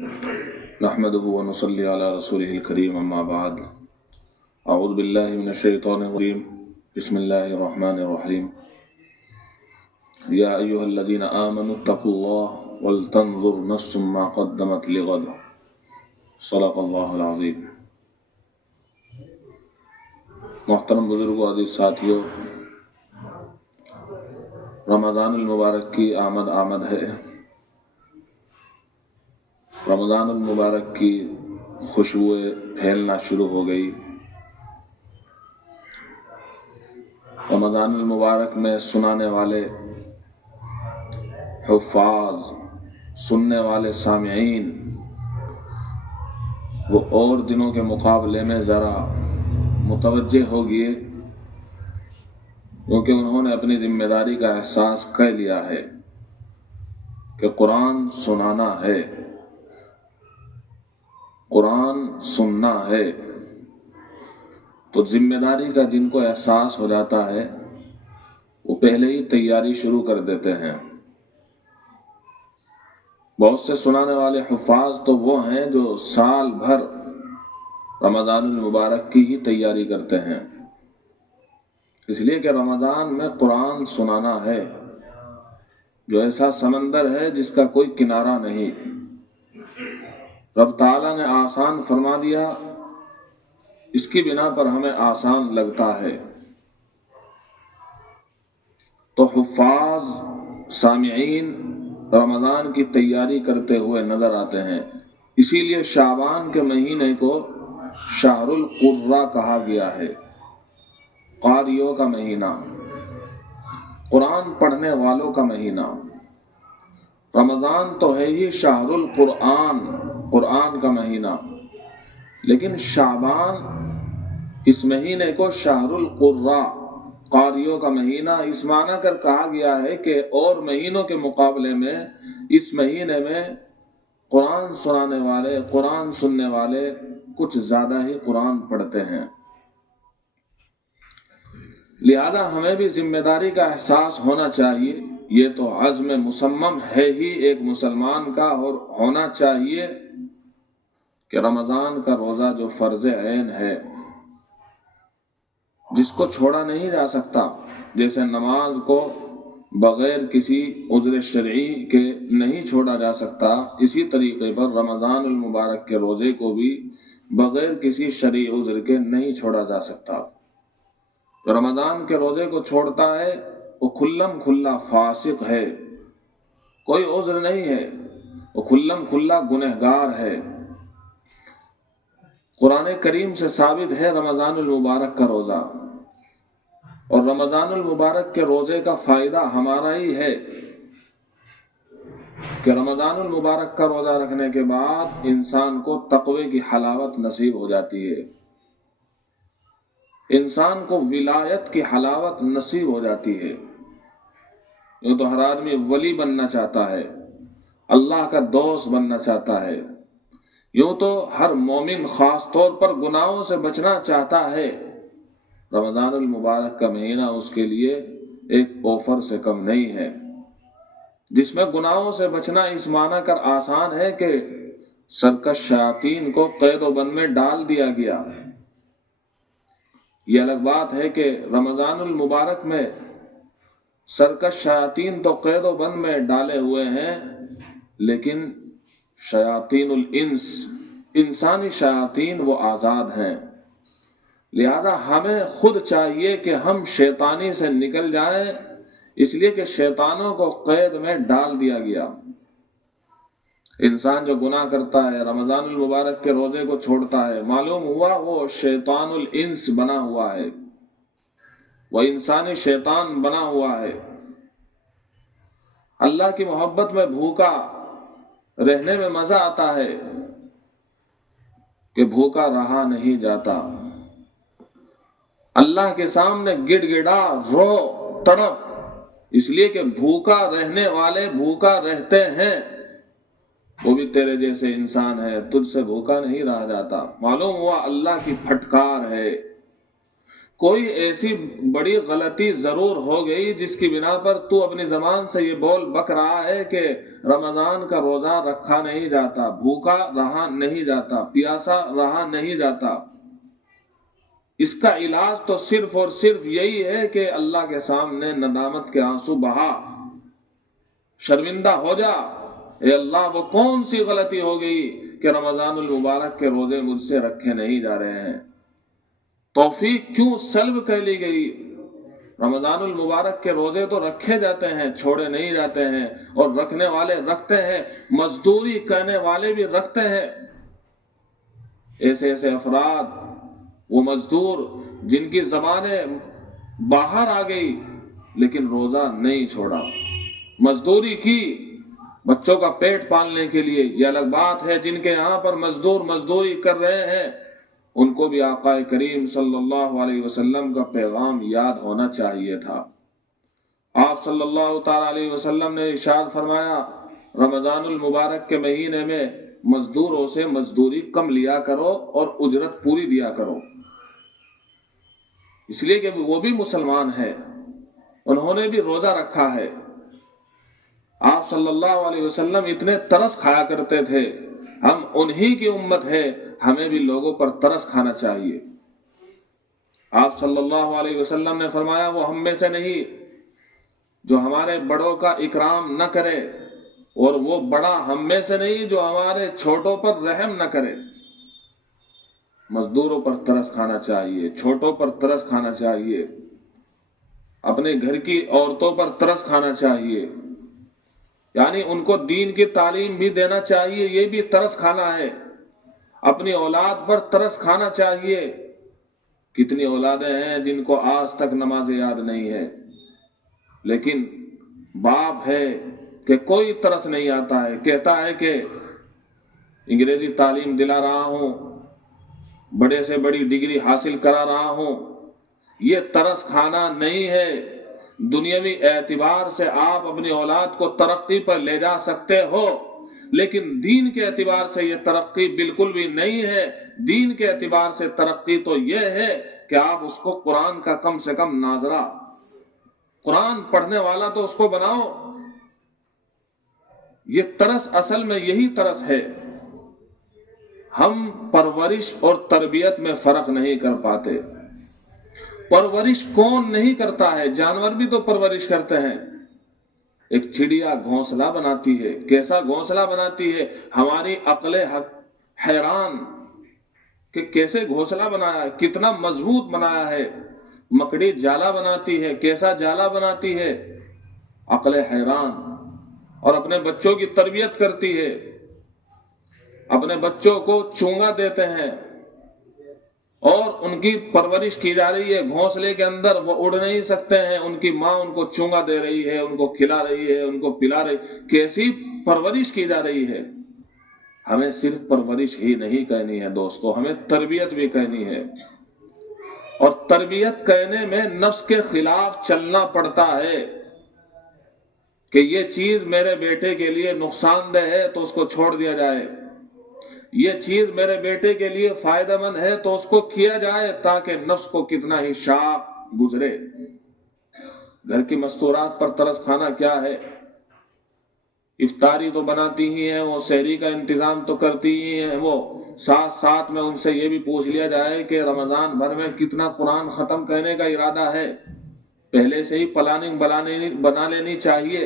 نحمده ونصلي على رسوله الكريم أما بعد أعوذ بالله من الشيطان الرجيم بسم الله الرحمن الرحيم يا أيها الذين آمنوا اتقوا الله ولتنظر نفس ما قدمت لغد صدق الله العظيم. محترم بزرگوں، عزیز ساتھیوں، رمضان المبارک کی آمد ہے. رمضان المبارک کی خوشبوئیں پھیلنا شروع ہو گئی. رمضان المبارک میں سنانے والے حفاظ، سننے والے سامعین وہ اور دنوں کے مقابلے میں ذرا متوجہ ہو گئے، کیونکہ انہوں نے اپنی ذمہ داری کا احساس کر لیا ہے کہ قرآن سنانا ہے، قرآن سننا ہے. تو ذمہ داری کا جن کو احساس ہو جاتا ہے وہ پہلے ہی تیاری شروع کر دیتے ہیں. بہت سے سنانے والے حفاظ تو وہ ہیں جو سال بھر رمضان المبارک کی ہی تیاری کرتے ہیں، اس لیے کہ رمضان میں قرآن سنانا ہے جو ایسا سمندر ہے جس کا کوئی کنارہ نہیں. رب تعالیٰ نے آسان فرما دیا، اس کی بنا پر ہمیں آسان لگتا ہے. تو حفاظ، سامعین رمضان کی تیاری کرتے ہوئے نظر آتے ہیں. اسی لیے شعبان کے مہینے کو شہر القرہ کہا گیا ہے، قاریوں کا مہینہ، قرآن پڑھنے والوں کا مہینہ. رمضان تو ہے ہی شہر القرآن، قرآن کا مہینہ، لیکن شعبان اس مہینے کو شہر القرہ، قاریوں کا مہینہ اس معنی کر کہا گیا ہے کہ اور مہینوں کے مقابلے میں اس مہینے میں قرآن سنانے والے، قرآن سننے والے کچھ زیادہ ہی قرآن پڑھتے ہیں. لہذا ہمیں بھی ذمہ داری کا احساس ہونا چاہیے. یہ تو عزم مصمم ہے ہی ایک مسلمان کا، اور ہونا چاہیے کہ رمضان کا روزہ جو فرض عین ہے، جس کو چھوڑا نہیں جا سکتا، جیسے نماز کو بغیر کسی عذر شرعی کے نہیں چھوڑا جا سکتا، اسی طریقے پر رمضان المبارک کے روزے کو بھی بغیر کسی شرعی عذر کے نہیں چھوڑا جا سکتا. جو رمضان کے روزے کو چھوڑتا ہے وہ کھلم کھلا فاسق ہے، کوئی عذر نہیں ہے، وہ کھلم کھلا گنہگار ہے. قرآن کریم سے ثابت ہے رمضان المبارک کا روزہ، اور رمضان المبارک کے روزے کا فائدہ ہمارا ہی ہے کہ رمضان المبارک کا روزہ رکھنے کے بعد انسان کو تقوی کی حلاوت نصیب ہو جاتی ہے، انسان کو ولایت کی حلاوت نصیب ہو جاتی ہے. یوں تو ہر آدمی ولی بننا چاہتا ہے، اللہ کا دوست بننا چاہتا ہے. یوں تو ہر مومن خاص طور پر گناہوں سے بچنا چاہتا ہے. رمضان المبارک کا مہینہ اس کے لیے ایک آفر سے کم نہیں ہے، جس میں گناہوں سے بچنا اس معنی کر آسان ہے کہ سرکش شیاطین کو قید و بند میں ڈال دیا گیا. یہ الگ بات ہے کہ رمضان المبارک میں سرکش شیاطین تو قید و بند میں ڈالے ہوئے ہیں، لیکن شیاطین الانس، انسانی شیاطین وہ آزاد ہیں. لہذا ہمیں خود چاہیے کہ ہم شیطانی سے نکل جائیں، اس لیے کہ شیطانوں کو قید میں ڈال دیا گیا. انسان جو گناہ کرتا ہے، رمضان المبارک کے روزے کو چھوڑتا ہے، معلوم ہوا وہ شیطان الانس بنا ہوا ہے، وہ انسانی شیطان بنا ہوا ہے. اللہ کی محبت میں بھوکا رہنے میں مزہ آتا ہے کہ بھوکا رہا نہیں جاتا. اللہ کے سامنے گڑ گڑا، رو تڑپ، اس لیے کہ بھوکا رہنے والے بھوکا رہتے ہیں. وہ بھی تیرے جیسے انسان ہے، تجھ سے بھوکا نہیں رہا جاتا. معلوم ہوا اللہ کی پھٹکار ہے. کوئی ایسی بڑی غلطی ضرور ہو گئی جس کی بنا پر تو اپنی زبان سے یہ بول بک رہا ہے کہ رمضان کا روزہ رکھا نہیں جاتا، بھوکا رہا نہیں جاتا، پیاسا رہا نہیں جاتا، اس کا علاج تو صرف اور صرف یہی ہے کہ اللہ کے سامنے ندامت کے آنسو بہا، شرمندہ ہو جا، اے اللہ وہ کون سی غلطی ہو گئی کہ رمضان المبارک کے روزے مجھ سے رکھے نہیں جا رہے ہیں، توفیق کیوں سلب کر لی گئی۔ رمضان المبارک کے روزے تو رکھے جاتے ہیں، چھوڑے نہیں جاتے ہیں، اور رکھنے والے رکھتے ہیں، مزدوری کرنے والے بھی رکھتے ہیں۔ ایسے ایسے افراد، وہ مزدور جن کی زبانیں باہر آ گئی لیکن روزہ نہیں چھوڑا، مزدوری کی بچوں کا پیٹ پالنے کے لیے، یہ الگ بات ہے۔ جن کے یہاں پر مزدور مزدوری کر رہے ہیں ان کو بھی آقا کریم صلی اللہ علیہ وسلم کا پیغام یاد ہونا چاہیے تھا۔ آپ صلی اللہ تعالی علیہ وسلم نے ارشاد فرمایا، رمضان المبارک کے مہینے میں مزدوروں سے مزدوری کم لیا کرو اور اجرت پوری دیا کرو، اس لیے کہ وہ بھی مسلمان ہیں، انہوں نے بھی روزہ رکھا ہے۔ آپ صلی اللہ علیہ وسلم اتنے ترس کھایا کرتے تھے، ہم انہی کی امت ہے، ہمیں بھی لوگوں پر ترس کھانا چاہیے۔ آپ صلی اللہ علیہ وسلم نے فرمایا، وہ ہم میں سے نہیں جو ہمارے بڑوں کا اکرام نہ کرے، اور وہ بڑا ہم میں سے نہیں جو ہمارے چھوٹوں پر رحم نہ کرے۔ مزدوروں پر ترس کھانا چاہیے، چھوٹوں پر ترس کھانا چاہیے، اپنے گھر کی عورتوں پر ترس کھانا چاہیے، یعنی ان کو دین کی تعلیم بھی دینا چاہیے، یہ بھی ترس کھانا ہے۔ اپنی اولاد پر ترس کھانا چاہیے۔ کتنی اولادیں ہیں جن کو آج تک نماز یاد نہیں ہے، لیکن باپ ہے کہ کوئی ترس نہیں آتا ہے، کہتا ہے کہ انگریزی تعلیم دلا رہا ہوں، بڑے سے بڑی ڈگری حاصل کرا رہا ہوں۔ یہ ترس کھانا نہیں ہے۔ دنیاوی اعتبار سے آپ اپنی اولاد کو ترقی پر لے جا سکتے ہو، لیکن دین کے اعتبار سے یہ ترقی بالکل بھی نہیں ہے۔ دین کے اعتبار سے ترقی تو یہ ہے کہ آپ اس کو قرآن کا کم سے کم ناظرہ، قرآن پڑھنے والا تو اس کو بناؤ۔ یہ ترس اصل میں یہی ترس ہے۔ ہم پرورش اور تربیت میں فرق نہیں کر پاتے۔ پرورش کون نہیں کرتا ہے؟ جانور بھی تو پرورش کرتے ہیں۔ ایک چڑیا گھونسلہ بناتی ہے، کیسا گھونسلہ بناتی ہے، ہماری عقل حیران کہ کیسے گھونسلہ بنایا ہے، کتنا مضبوط بنایا ہے۔ مکڑی جالا بناتی ہے، کیسا جالا بناتی ہے، عقل حیران۔ اور اپنے بچوں کی تربیت کرتی ہے، اپنے بچوں کو چونگا دیتے ہیں اور ان کی پرورش کی جا رہی ہے۔ گھونسلے کے اندر وہ اڑ نہیں سکتے ہیں، ان کی ماں ان کو چونگا دے رہی ہے، ان کو کھلا رہی ہے، ان کو پلا رہی ہے۔ کیسی پرورش کی جا رہی ہے۔ ہمیں صرف پرورش ہی نہیں کہنی ہے دوستو، ہمیں تربیت بھی کہنی ہے۔ اور تربیت کہنے میں نفس کے خلاف چلنا پڑتا ہے کہ یہ چیز میرے بیٹے کے لیے نقصان دہ ہے تو اس کو چھوڑ دیا جائے، یہ چیز میرے بیٹے کے لیے فائدہ مند ہے تو اس کو کیا جائے، تاکہ نفس کو کتنا ہی شاق گزرے۔ گھر کی مستورات پر ترس کھانا کیا ہے؟ افطاری تو بناتی ہی ہیں وہ، سحری کا انتظام تو کرتی ہی ہیں وہ، ساتھ ساتھ میں ان سے یہ بھی پوچھ لیا جائے کہ رمضان بھر میں کتنا قرآن ختم کرنے کا ارادہ ہے۔ پہلے سے ہی پلاننگ بنا لینی چاہیے،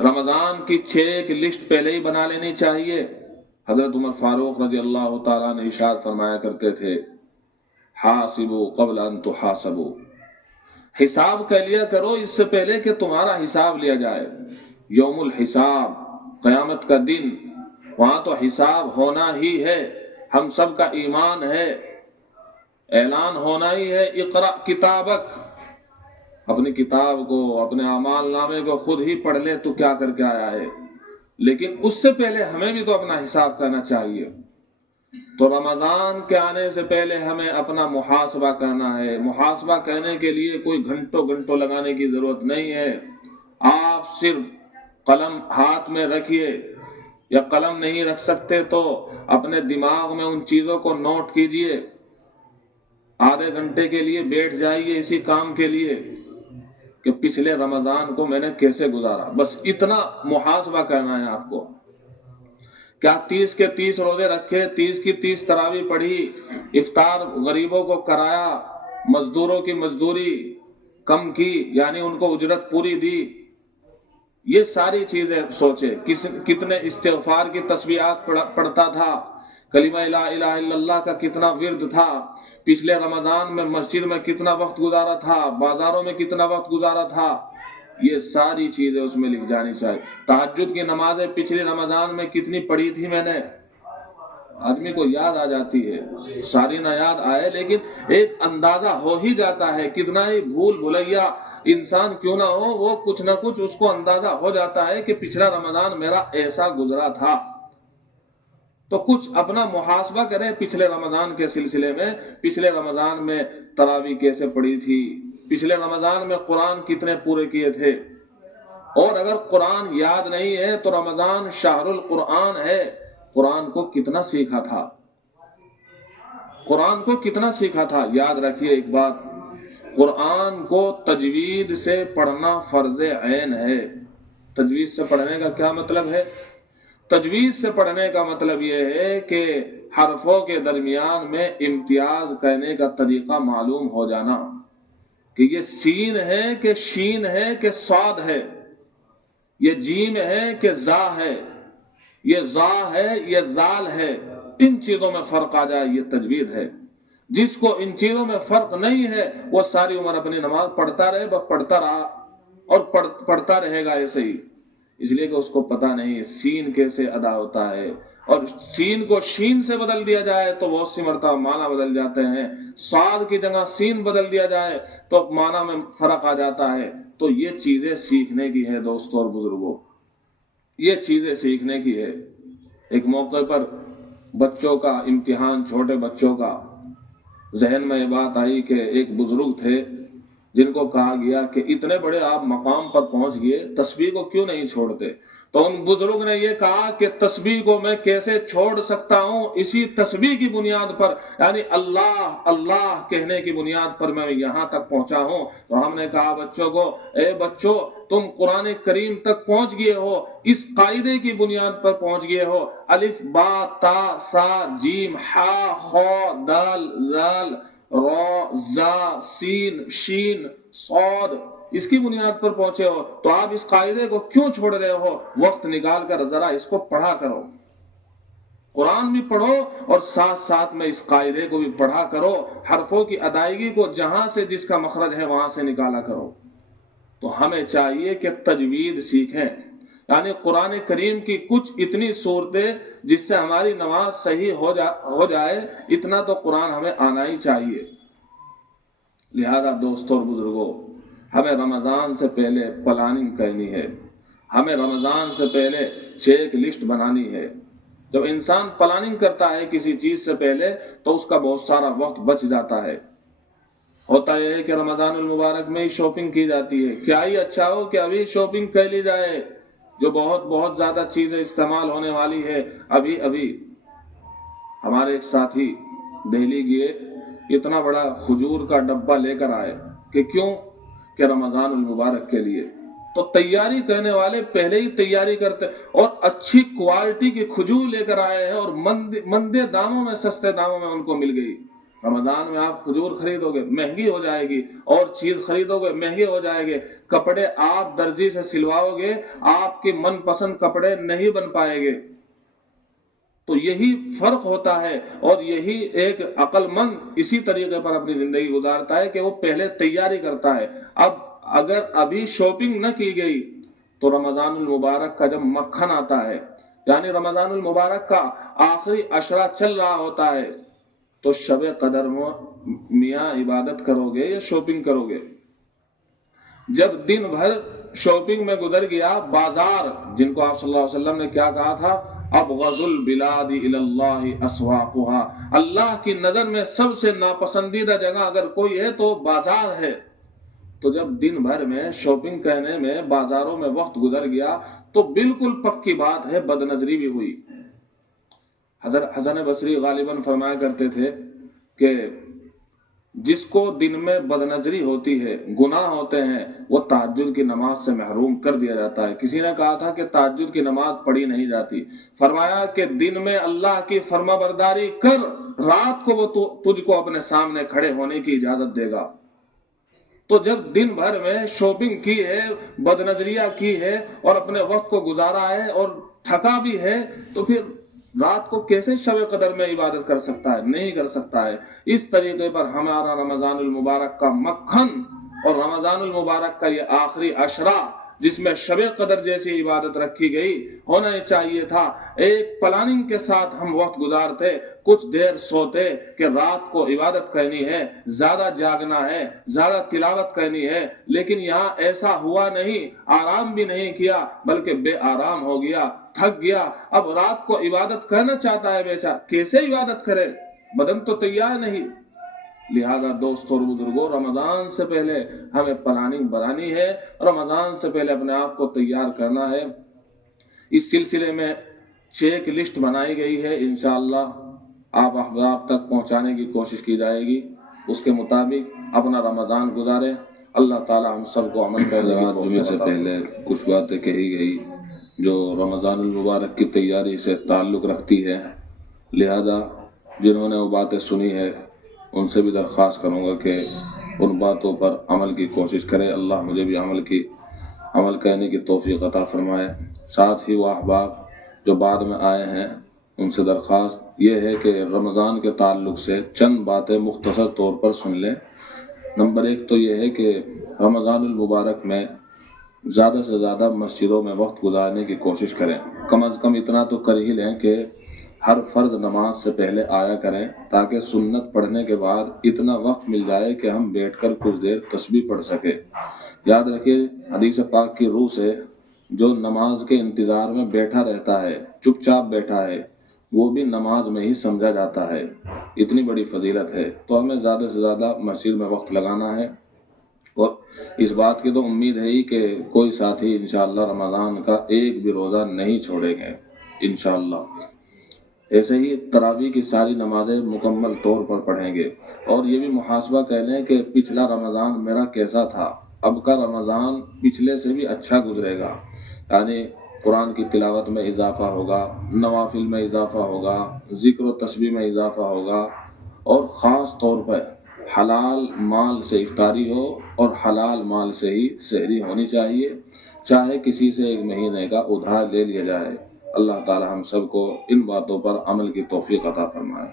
رمضان کی چیک لسٹ پہلے ہی بنا لینی چاہیے۔ حضرت عمر فاروق رضی اللہ تعالیٰ نے ارشاد فرمایا کرتے تھے، حاسبوا قبل ان تحاسبوا، حساب کر لیا کرو اس سے پہلے کہ تمہارا حساب لیا جائے۔ یوم الحساب، قیامت کا دن، وہاں تو حساب ہونا ہی ہے۔ ہم سب کا ایمان ہے، اعلان ہونا ہی ہے، اقرأ کتابک، اپنی کتاب کو، اپنے اعمال نامے کو خود ہی پڑھ لے تو کیا کر کے آیا ہے۔ لیکن اس سے پہلے ہمیں بھی تو اپنا حساب کرنا چاہیے۔ تو رمضان کے آنے سے پہلے ہمیں اپنا محاسبہ کرنا ہے۔ محاسبہ کرنے کے لیے کوئی گھنٹوں گھنٹوں لگانے کی ضرورت نہیں ہے۔ آپ صرف قلم ہاتھ میں رکھیے، یا قلم نہیں رکھ سکتے تو اپنے دماغ میں ان چیزوں کو نوٹ کیجئے۔ آدھے گھنٹے کے لیے بیٹھ جائیے اسی کام کے لیے کہ پچھلے رمضان کو میں نے کیسے گزارا، بس اتنا محاسبہ کرنا ہے آپ کو۔ کیا 30 کے 30 روزے رکھے، 30 کی 30 تراویح پڑھی، افطار غریبوں کو کرایا، مزدوروں کی مزدوری کم کی یعنی ان کو اجرت پوری دی، یہ ساری چیزیں سوچے۔ کتنے استغفار کی تسبیحات پڑھتا تھا، کلمہ لا الہ الا اللہ کا کتنا ورد تھا، پچھلے رمضان میں مسجد میں کتنا وقت گزارا تھا، بازاروں میں کتنا وقت گزارا تھا، یہ ساری چیزیں اس میں لکھ جانی چاہیے۔ تہجد کی نمازیں پچھلے رمضان میں کتنی پڑھی تھی میں نے، آدمی کو یاد آ جاتی ہے، ساری نہ یاد آئے لیکن ایک اندازہ ہو ہی جاتا ہے، کتنا ہی بھول بھلیا انسان کیوں نہ ہو، وہ کچھ نہ کچھ اس کو اندازہ ہو جاتا ہے کہ پچھلا رمضان میرا ایسا گزرا تھا۔ تو کچھ اپنا محاسبہ کریں پچھلے رمضان کے سلسلے میں، پچھلے رمضان میں تراویح کیسے پڑھی تھی، پچھلے رمضان میں قرآن کتنے پورے کیے تھے، اور اگر قرآن یاد نہیں ہے تو رمضان شہر القرآن ہے، قرآن کو کتنا سیکھا تھا، قرآن کو کتنا سیکھا تھا۔ یاد رکھیے ایک بات، قرآن کو تجوید سے پڑھنا فرض عین ہے۔ تجوید سے پڑھنے کا کیا مطلب ہے؟ تجوید سے پڑھنے کا مطلب یہ ہے کہ حرفوں کے درمیان میں امتیاز کرنے کا طریقہ معلوم ہو جانا، کہ یہ سین ہے کہ شین ہے کہ صاد ہے، یہ جیم ہے کہ زا ہے، یہ زا ہے یہ زال ہے، ان چیزوں میں فرق آ جائے، یہ تجوید ہے۔ جس کو ان چیزوں میں فرق نہیں ہے وہ ساری عمر اپنی نماز پڑھتا رہے، بس پڑھتا رہا اور پڑھتا رہے گا ایسے ہی، اس لیے کہ اس کو پتا نہیں سین کیسے ادا ہوتا ہے، اور سین کو شین سے بدل دیا جائے تو بہت سی مرتبہ معنی بدل جاتے ہیں، صاد کی جگہ سین بدل دیا جائے تو معنی میں فرق آ جاتا ہے۔ تو یہ چیزیں سیکھنے کی ہے دوستوں اور بزرگوں، یہ چیزیں سیکھنے کی ہے۔ ایک موقع پر بچوں کا امتحان، چھوٹے بچوں کا، ذہن میں یہ بات آئی کہ ایک بزرگ تھے جن کو کہا گیا کہ اتنے بڑے آپ مقام پر پہنچ گئے، تسبیح کو کیوں نہیں چھوڑتے؟ تو ان بزرگ نے یہ کہا کہ تسبیح کو میں کیسے چھوڑ سکتا ہوں، اسی تسبیح کی بنیاد پر، یعنی اللہ اللہ کہنے کی بنیاد پر میں یہاں تک پہنچا ہوں۔ تو ہم نے کہا بچوں کو، اے بچوں تم قرآن کریم تک پہنچ گئے ہو، اس قاعدے کی بنیاد پر پہنچ گئے ہو، الف با تا سا جیم ہا خا دال زال را زا سین شین صاد، اس کی بنیاد پر پہنچے ہو، تو آپ اس قاعدے کو کیوں چھوڑ رہے ہو؟ وقت نکال کر ذرا اس کو پڑھا کرو، قرآن بھی پڑھو اور ساتھ ساتھ میں اس قاعدے کو بھی پڑھا کرو، حرفوں کی ادائیگی کو جہاں سے جس کا مخرج ہے وہاں سے نکالا کرو۔ تو ہمیں چاہیے کہ تجوید سیکھیں، یعنی قرآن کریم کی کچھ اتنی صورتیں جس سے ہماری نماز صحیح ہو جائے، اتنا تو قرآن ہمیں آنا ہی چاہیے۔ لہذا دوستوں اور بزرگوں، ہمیں رمضان سے پہلے پلاننگ کرنی ہے، ہمیں رمضان سے پہلے چیک لسٹ بنانی ہے۔ جب انسان پلاننگ کرتا ہے کسی چیز سے پہلے تو اس کا بہت سارا وقت بچ جاتا ہے۔ ہوتا یہ ہے کہ رمضان المبارک میں ہی شاپنگ کی جاتی ہے، کیا ہی اچھا ہو کہ ابھی شاپنگ کر لی جائے، جو بہت زیادہ چیزیں استعمال ہونے والی ہے ابھی۔ ہمارے ایک ساتھی دہلی گئے، اتنا بڑا کھجور کا ڈبہ لے کر آئے، کہ کیوں؟ کہ رمضان المبارک کے لیے۔ تو تیاری کرنے والے پہلے ہی تیاری کرتے، اور اچھی کوالٹی کے کھجور لے کر آئے ہیں، اور مندے داموں میں، سستے داموں میں ان کو مل گئی۔ رمضان میں آپ کھجور خریدو گے مہنگی ہو جائے گی، اور چیز خریدو گے مہنگے ہو جائے گے، کپڑے آپ درزی سے سلواؤ گے، آپ کے من پسند کپڑے نہیں بن پائے گے۔ تو یہی فرق ہوتا ہے، اور یہی ایک عقل مند اسی طریقے پر اپنی زندگی گزارتا ہے کہ وہ پہلے تیاری کرتا ہے۔ اب اگر ابھی شاپنگ نہ کی گئی تو رمضان المبارک کا جب مکھن آتا ہے، یعنی رمضان المبارک کا آخری عشرہ چل رہا ہوتا ہے، تو شب قدر میں میاں عبادت کرو گے یا شاپنگ کرو گے؟ جب دن بھر شاپنگ میں گزر گیا، بازار، جن کو آپ صلی اللہ علیہ وسلم نے کیا کہا تھا، ابغض البلاد الی اللہ اسواقها، اللہ کی نظر میں سب سے ناپسندیدہ جگہ اگر کوئی ہے تو بازار ہے۔ تو جب دن بھر میں شاپنگ کرنے میں بازاروں میں وقت گزر گیا تو بالکل پکی بات ہے بد نظری بھی ہوئی۔ حضرت حسن بصری غالباً فرمایا کرتے تھے کہ جس کو دن میں بدنظری ہوتی ہے، گناہ ہوتے ہیں، وہ تہجد کی نماز سے محروم کر دیا جاتا ہے۔ کسی نے کہا تھا کہ تہجد کی نماز پڑھی نہیں جاتی، فرمایا کہ دن میں اللہ کی فرما برداری کر، رات کو وہ تجھ کو اپنے سامنے کھڑے ہونے کی اجازت دے گا۔ تو جب دن بھر میں شاپنگ کی ہے، بدنظریہ کی ہے اور اپنے وقت کو گزارا ہے اور تھکا بھی ہے، تو پھر رات کو کیسے شب قدر میں عبادت کر سکتا ہے؟ نہیں کر سکتا ہے۔ اس طریقے پر ہمارا رمضان المبارک کا مکھن اور رمضان المبارک کا یہ آخری عشرہ، جس میں شب قدر جیسی عبادت رکھی گئی، ہونا چاہیے تھا ایک پلاننگ کے ساتھ ہم وقت گزارتے، کچھ دیر سوتے کہ رات کو عبادت کرنی ہے، زیادہ جاگنا ہے، زیادہ تلاوت کرنی ہے، لیکن یہاں ایسا ہوا نہیں، آرام بھی نہیں کیا بلکہ بے آرام ہو گیا، تھک گیا، اب رات کو عبادت کرنا چاہتا ہے بیچارہ، کیسے عبادت کرے؟ بدن تو تیار نہیں۔ لہذا دوستوں اور بزرگوں، رمضان سے پہلے ہمیں پلاننگ بنانی ہے، رمضان سے پہلے اپنے آپ کو تیار کرنا ہے۔ اس سلسلے میں چیک لسٹ بنائی گئی ہے، انشاءاللہ آپ احباب تک پہنچانے کی کوشش کی جائے گی، اس کے مطابق اپنا رمضان گزارے۔ اللہ تعالی ہم سب کو عمل کرنے کی توفیق عطا فرمائے۔ سے پہلے کچھ باتیں کہی گئی جو رمضان المبارک کی تیاری سے تعلق رکھتی ہے، لہذا جنہوں نے وہ باتیں سنی ہے ان سے بھی درخواست کروں گا کہ ان باتوں پر عمل کی کوشش کرے۔ اللہ مجھے بھی عمل کرنے کی توفیق عطا فرمائے۔ ساتھ ہی وہ احباب جو بعد میں آئے ہیں ان سے درخواست یہ ہے کہ رمضان کے تعلق سے چند باتیں مختصر طور پر سن لیں۔ نمبر 1 تو یہ ہے کہ رمضان المبارک میں زیادہ سے زیادہ مسجدوں میں وقت گزارنے کی کوشش کریں۔ کم از کم اتنا تو کر ہی لیں کہ ہر فرض نماز سے پہلے آیا کریں، تاکہ سنت پڑھنے کے بعد اتنا وقت مل جائے کہ ہم بیٹھ کر کچھ دیر تسبیح پڑھ سکیں۔ یاد رکھیے حدیث پاک کی روح سے جو نماز کے انتظار میں بیٹھا رہتا ہے، چپ چاپ بیٹھا ہے، وہ بھی نماز میں ہی سمجھا جاتا ہے۔ اتنی بڑی فضیلت ہے، تو ہمیں زیادہ سے زیادہ مسجد میں وقت لگانا ہے، اور اس بات کی تو امید ہے ہی کہ کوئی ساتھی انشاءاللہ رمضان کا ایک بھی روزہ نہیں چھوڑیں گے انشاءاللہ۔ ایسے ہی تراویح کی ساری نمازیں مکمل طور پر پڑھیں گے، اور یہ بھی محاسبہ کر لیں کہ پچھلا رمضان میرا کیسا تھا، اب کا رمضان پچھلے سے بھی اچھا گزرے گا، یعنی قرآن کی تلاوت میں اضافہ ہوگا، نوافل میں اضافہ ہوگا، ذکر و تسبیح میں اضافہ ہوگا، اور خاص طور پر حلال مال سے افطاری ہو اور حلال مال سے ہی سحری ہونی چاہیے، چاہے کسی سے 1 مہینے کا ادھار لے لیا جائے۔ اللہ تعالی ہم سب کو ان باتوں پر عمل کی توفیق عطا فرمائے۔